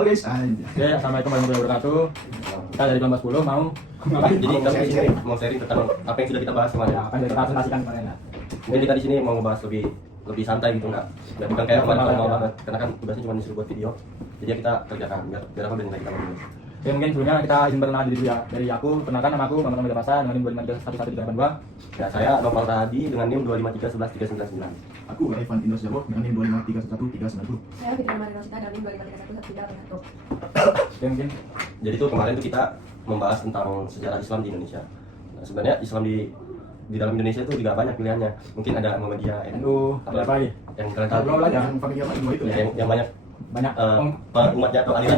Halo guys, Oke, assalamualaikum warahmatullahi wabarakatuh. Kita dari kelompok 10 mau Jadi kami di sini mau sharing tentang apa yang sudah kita bahas kemarin. apa yang kita presentasikan kemarin ya. Mungkin kita di sini mau ngebahas lebih santai gitu nggak bukan kayak formal banget karena kan tugasnya cuma disuruh buat video. Jadi kita kerjakan biar apa biar kita dulu. Oke, mungkin sebelumnya kita izin perkenalan diri dulu ya. Dari aku, perkenalkan nama aku Muhammad Ahmad Pasar dengan NIM 253111382. Ya, saya Noval Rahadi dengan NIM 253111399. aku Evan Indros Jabo dengan NIM 2531391. Saya Fitri Rosita dan NIM 2531131. Oke, mungkin Jadi tuh kemarin tuh kita membahas tentang sejarah Islam di Indonesia. Nah, sebenarnya Islam di dalam Indonesia tuh juga banyak pilihannya. Mungkin ada Muhammadiyah, NU, ada apa lagi? yang kalian tahu, Belum lagi. Yang familiar apa dua itu ya, ya? yang banyak Banyak umatnya atau aliran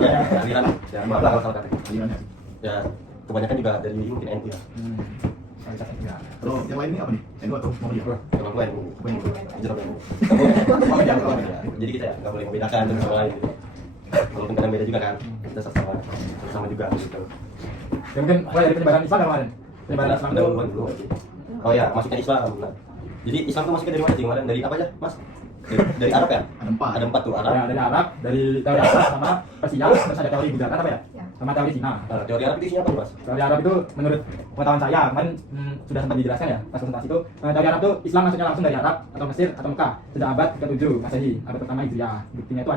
ya maaf lah kalau salah kata. Alirannya. Ya kebanyakan juga dari mungkin NU ya. Kalau yang lain ini apa nih? NU atau Muhammadiyah? Kalau gue NU. Apa ini? Jeruk NU. Muhammadiyah. Jadi kita ya nggak boleh membedakan satu sama lain gitu. Walaupun kadang beda juga kan, kita sama juga gitu. Ya, mungkin mulai dari penyebaran Islam ya kemarin. Penyebaran Islam itu dulu. Oh ya, masuknya Islam. Nah. Jadi Islam itu masuknya dari mana sih kemarin? Dari apa aja, Mas? Dari Arab ya? Ada empat. Ada 4 tuh Arab. ya, dari Arab, dari teori Arab sama Persia, terus ada teori Gujarat apa ya? Ya. Sama teori Cina. Nah, teori Arab itu isinya apa nih, Mas? Teori Arab itu menurut pengetahuan saya kemarin sudah sempat dijelaskan ya pas presentasi itu. Teori Arab itu Islam maksudnya langsung dari Arab atau Mesir atau Mekah sejak abad ke-7 Masehi, abad pertama Hijriah. Buktinya itu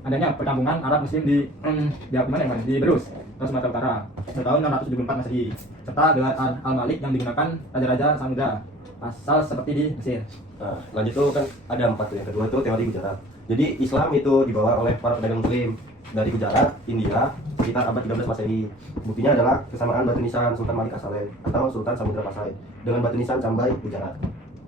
adanya perkampungan Arab Muslim di mana kemarin? Di Berus, terus Sumatera Utara tahun 674 Masehi, serta gelar Al-Malik yang digunakan raja-raja Samudra asal seperti di Mesir. Nah, lanjut tuh kan ada 4 tuh. Yang kedua tuh teori Gujarat. Jadi Islam itu dibawa oleh para pedagang muslim dari Gujarat, India, sekitar abad 13 Masehi. Buktinya adalah kesamaan batu nisan Sultan Malik Asaleh atau Sultan Samudra Pasai dengan batu nisan Cambai, Gujarat.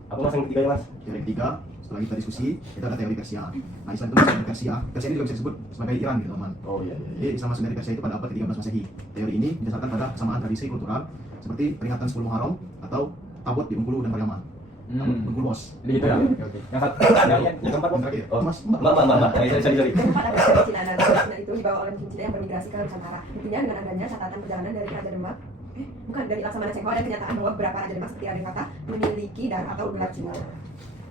Apa Mas yang ketiga ya, Mas? Teori ketiga, setelah kita diskusi, kita ada teori Persia. Nah, Islam itu masuk dari Persia. Persia ini juga bisa disebut sebagai Iran gitu, teman. Oh iya. Jadi Islam masuk dari Persia itu pada abad ke-13 Masehi. Teori ini berdasarkan pada kesamaan tradisi kultural seperti peringatan 10 Muharram atau Tabut di Bengkulu dan Pariaman. Bengkulu bos. Jadi gitu ya. Oke. Yang satu Yang keempat, Mas? Yang terakhir. Oh, Mas, Mbak. Ya, sorry. Keempat ada dari Cina dan Cina itu dibawa oleh muslim Cina yang bermigrasi ke Nusantara. Buktinya dengan adanya catatan perjalanan dari Raja Demak, bukan dari Laksamana Cengho, ada kenyataan bahwa beberapa Raja Demak seperti Arya Kata memiliki darah atau gelar Cina.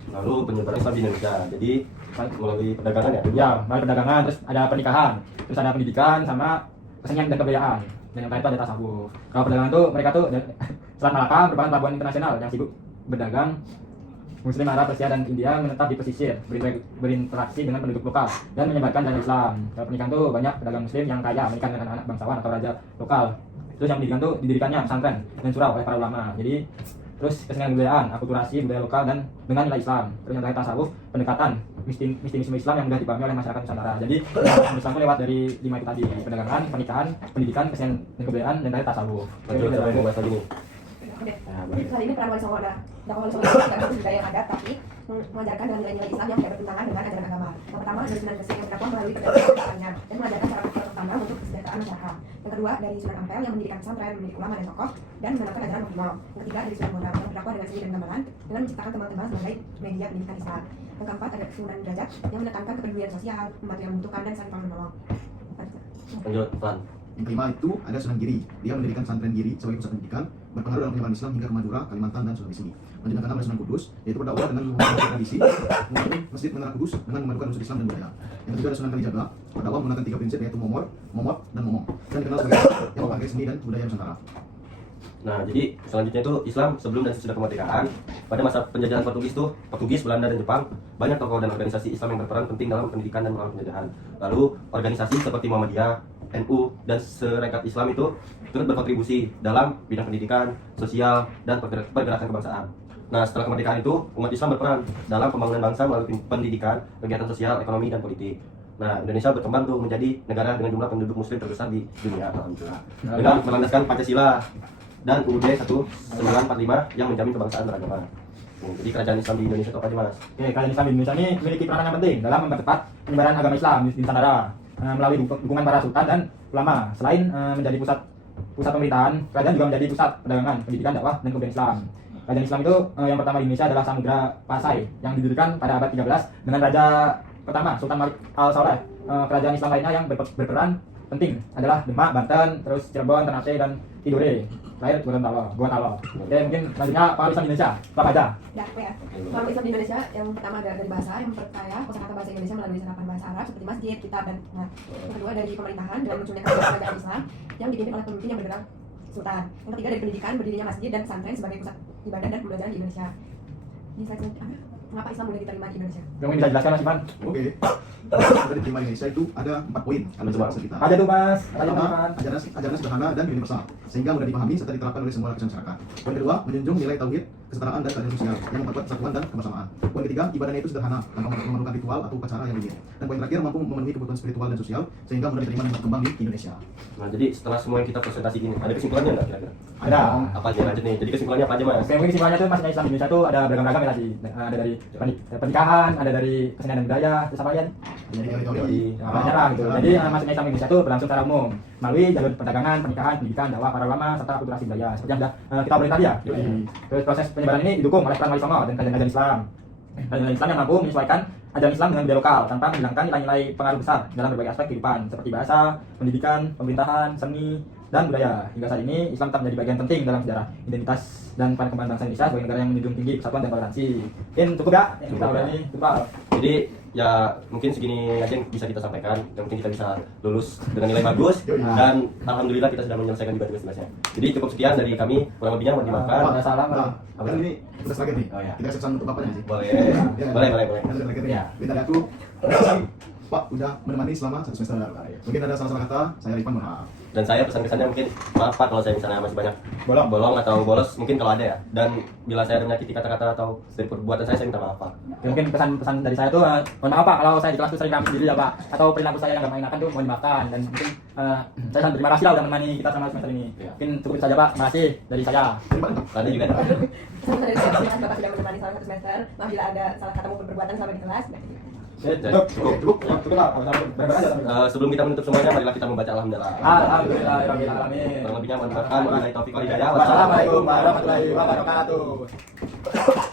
Lalu penyebaran Islam di Indonesia. Jadi melalui perdagangan ya? ya, melalui perdagangan, terus ada pernikahan, terus ada pendidikan sama kesenian dan kebudayaan. Dan yang terakhir itu ada tasawuf. Kalau perdagangan tuh mereka tuh Selat Malaka merupakan pelabuhan internasional yang sibuk berdagang. Muslim Arab, Persia, dan India menetap di pesisir, berinteraksi dengan penduduk lokal dan menyebarkan dakwah Islam. Kalau pernikahan tuh banyak pedagang Muslim yang kaya menikah dengan anak bangsawan atau raja lokal. Terus yang pendidikan tuh didirikannya pesantren dan surau oleh para ulama. Jadi terus kesenian kebudayaan, akulturasi budaya lokal dan dengan nilai Islam. Terus yang terakhir tasawuf, pendekatan mistisme Islam yang mudah dipahami oleh masyarakat Nusantara. Jadi Islam itu lewat dari 5 itu tadi: perdagangan, pernikahan, pendidikan, kesenian dan kebudayaan, dan terakhir tasawuf. Lanjut, siapa yang mau bahas lagi nih? Oke. Jadi kali ini peran Wali Songo ada dakwah Wali Songo tidak harus budaya yang ada, tapi mengajarkan dengan nilai-nilai Islam yang tidak bertentangan dengan ajaran agama. Yang pertama dari Sunan Gresik yang berdakwah melalui perdagangannya dan mengajarkan cara berpikir pertama untuk kesejahteraan masyarakat. Yang kedua dari Sunan Ampel yang mendirikan pesantren, memiliki ulama dan tokoh dan menanamkan ajaran Muhammad. Yang ketiga dari Sunan Bonang yang berdakwah dengan seni dan gamelan dengan menciptakan tembang-tembang sebagai media pendidikan Islam. Yang keempat ada Sunan Derajat yang menekankan kepedulian sosial, membantu yang membutuhkan dan saling tolong menolong. Lanjut, Van. yang kelima itu ada Sunan Giri. Dia mendirikan pesantren Giri sebagai pusat pendidikan, berpengaruh dalam penyebaran Islam hingga ke Madura, Kalimantan, dan Sulawesi. Lanjut yang keenam ada Sunan Kudus, yaitu berdakwah dengan menggunakan tradisi, membangun masjid Menara Kudus dengan memadukan unsur Islam dan budaya. Yang ketiga ada Sunan Kalijaga, berdakwah menggunakan 3 prinsip yaitu momor, momot, dan momong, dan dikenal sebagai yang memakai seni dan budaya Nusantara. Nah, jadi selanjutnya itu Islam sebelum dan sesudah kemerdekaan. Pada masa penjajahan Portugis, Belanda, dan Jepang, banyak tokoh dan organisasi Islam yang berperan penting dalam pendidikan dan melawan penjajahan. Lalu, organisasi seperti Muhammadiyah, NU, dan Sarekat Islam itu turut berkontribusi dalam bidang pendidikan, sosial, dan pergerakan kebangsaan. Nah, setelah kemerdekaan itu, umat Islam berperan dalam pembangunan bangsa melalui pendidikan, kegiatan sosial, ekonomi, dan politik. Nah, Indonesia berkembang tuh menjadi negara dengan jumlah penduduk muslim terbesar di dunia, alhamdulillah. Dengan melandaskan Pancasila dan UUD 1945 yang menjamin kebangsaan beragama. Jadi kerajaan Islam di Indonesia itu apa sih, Mas? Oke, kerajaan Islam di Indonesia ini memiliki peranan yang penting dalam mempercepat penyebaran agama Islam di Nusantara melalui dukungan para sultan dan ulama. Selain menjadi pusat pemerintahan, kerajaan juga menjadi pusat perdagangan, pendidikan, dakwah, dan kebudayaan Islam. Kerajaan Islam itu yang pertama di Indonesia adalah Samudra Pasai yang didirikan pada abad 13 dengan raja pertama Sultan Malik Al-Saureh. Kerajaan Islam lainnya yang berperan penting adalah Demak, Banten, terus Cirebon, Ternate, dan Tidore. Terakhir Gorontalo. Oke, mungkin selanjutnya Pak Islam Indonesia. Apa aja? Ya, apa ya? Kalau Islam di Indonesia, yang pertama dari bahasa, yang pertama kosakata bahasa Indonesia melalui serapan bahasa Arab seperti masjid, kitab, dan yang kedua dari pemerintahan dengan munculnya kerajaan Islam yang dipimpin oleh pemimpin yang bergerak sultan. Yang ketiga dari pendidikan, berdirinya masjid dan pesantren sebagai pusat ibadah dan pembelajaran di Indonesia. Ini slide selanjutnya apa? Mengapa Islam mudah diterima di Indonesia? Mungkin bisa jelaskan Mas Ivan? Oke. Sudah diterima di Indonesia itu ada 4 poin kalau Coba. bahasa kita. Aja tuh Mas. Aja Mas Pertama, Ivan. ajaran sederhana dan universal, sehingga mudah dipahami serta diterapkan oleh semua lapisan masyarakat. Poin kedua, menjunjung nilai tauhid, kesetaraan dan keadilan sosial yang memperkuat persatuan dan kebersamaan. Poin ketiga, ibadahnya itu sederhana tanpa memerlukan ritual atau upacara yang rumit. Dan poin terakhir, mampu memenuhi kebutuhan spiritual dan sosial sehingga mudah diterima dan berkembang di Indonesia. Nah, jadi setelah semua yang kita presentasi gini, ada kesimpulannya nggak kira-kira? Ada. Apa aja lanjut nih? Jadi kesimpulannya apa aja Mas? Oke, mungkin kesimpulannya tuh masuknya Islam di Indonesia tuh ada beragam-ragam ya tadi. Ada dari pernikahan, ada dari kesenian dan budaya, terus apa lagi? Teori. Banyak lah gitu. Jadi masuknya Islam di Indonesia tuh berlangsung secara umum melalui jalur perdagangan, pernikahan, pendidikan, dakwah para ulama serta akulturasi budaya seperti yang sudah kita obrolin tadi ya. Terus proses penyebaran ini didukung oleh peran Wali Songo dan kajian Islam. Kajian Islam yang mampu menyesuaikan ajaran Islam dengan budaya lokal tanpa menghilangkan nilai-nilai pengaruh besar dalam berbagai aspek kehidupan seperti bahasa, pendidikan, pemerintahan, seni, dan budaya. Hingga saat ini Islam tetap menjadi bagian penting dalam sejarah, identitas, dan perkembangan bangsa Indonesia sebagai negara yang menjunjung tinggi persatuan dan toleransi. Mungkin cukup ya yang kita udah ini, cukup. Jadi ya mungkin segini aja yang bisa kita sampaikan. Yang penting kita bisa lulus dengan nilai bagus dan alhamdulillah kita sudah menyelesaikan juga tugas-tugasnya. Jadi cukup sekian dari kami, kurang lebihnya mohon dimaafkan. Salam. Nah, kan ini tugas terakhir nih. Oh, ya. Kita kasih pesan untuk bapaknya sih. Boleh. Ya, Boleh. Kan terakhir nih. Ya. Minta dari aku, terima kasih, Pak udah menemani selama 1 semester. Mungkin ada salah-salah kata, saya Rifan mohon maaf. Dan saya pesan-kesannya mungkin maaf Pak kalau saya misalnya masih banyak Bolong. atau bolos mungkin kalau ada ya. Dan bila saya ada menyakiti kata-kata atau dari perbuatan saya minta maaf Pak. Ya, mungkin pesan-pesan dari saya tuh mohon maaf Pak kalau saya di kelas tuh sering sendiri ya Pak, atau perilaku saya yang nggak mengenakan tuh mohon dimaafkan, dan mungkin saya sangat terima kasih lah udah menemani kita selama semester ini. Ya. Mungkin cukup saja Pak, terima kasih dari saya. Tadi juga ada. Pesan dari saya, terima kasih Bapak sudah menemani selama 1 semester. Maaf bila ada salah kata maupun perbuatan selama di kelas. Cukup lah. Sebelum kita menutup semuanya, marilah kita membaca alhamdulillah. Alhamdulillahirobbilalamin. Kurang lebihnya mohon dimaafkan. Wabillahi taufiq wal hidayah. Wassalamualaikum warahmatullahi wabarakatuh.